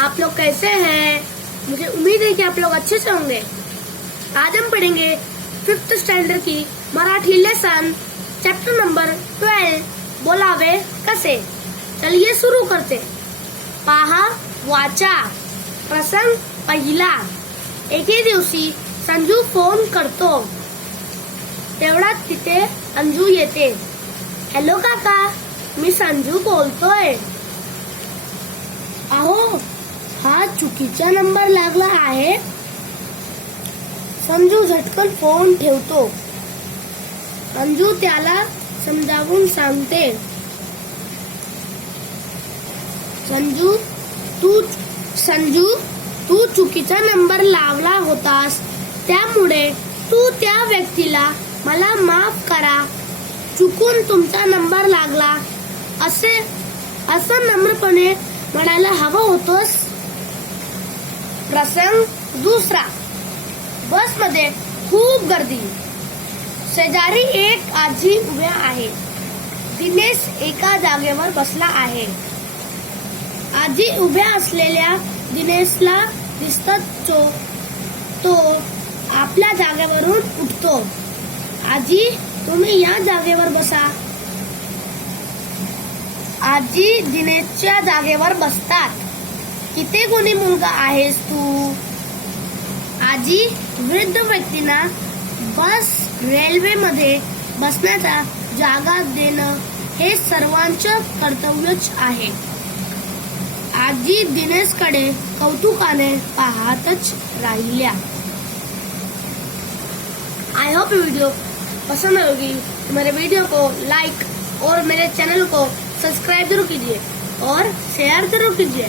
आप लोग कैसे हैं? मुझे उम्मीद है कि आप लोग अच्छे से होंगे। आज हम पढ़ेंगे फिफ्थ स्टैंडर्ड की Marathi lesson chapter number twelve बोलावे कसे? चलिए शुरू करते पहा वाचा, प्रसंग पहिला। एके दिवशी संजू फ़ोन करतो। तेवढ्यात तिथे अंजू येते. हॅलो काका, मी संजू बोलतोय. चुकीचा नंबर लागला आहे. संजू झटकन फोन ठेवतो. अंजू त्याला समजावून सांगते. संजू तू संजू तू चुकीचा नंबर लावला होतास. त्यामुळे तू त्या व्यक्तीला मला माफ करा. चुकून तुमचा नंबर लागला. असे असं नम्रपणे म्हणायला हवं होतंस? प्रसंग दुसरा. बसमध्ये खूप गर्दी. शेजारी एक आजी उभ्या आहे. दिनेश एका जागेवर बसला आहे. आजी उभ्या असलेल्या दिनेशला दिसतच तो तो आपल्या जागेवरून उठतो. आजी तुम्ही या जागेवर बसा. आजी दिनेशच्या जागेवर बसतात. किती गुणी मुलगा आहेस तू? आजी वृद्ध व्यक्तींना बस रेल्वेमध्ये बसण्याचा जागा देणं हे सर्वांचं कर्तव्यच आहे. आजी दिनेशकडे कौतुकाने पाहतच राहिल्या. आई होप वीडियो पसंद होगी तो मेरे वीडियो को लाइक और मेरे चैनल को सब्सक्राइब जरूर कीजिए और शेयर जरूर कीजिए.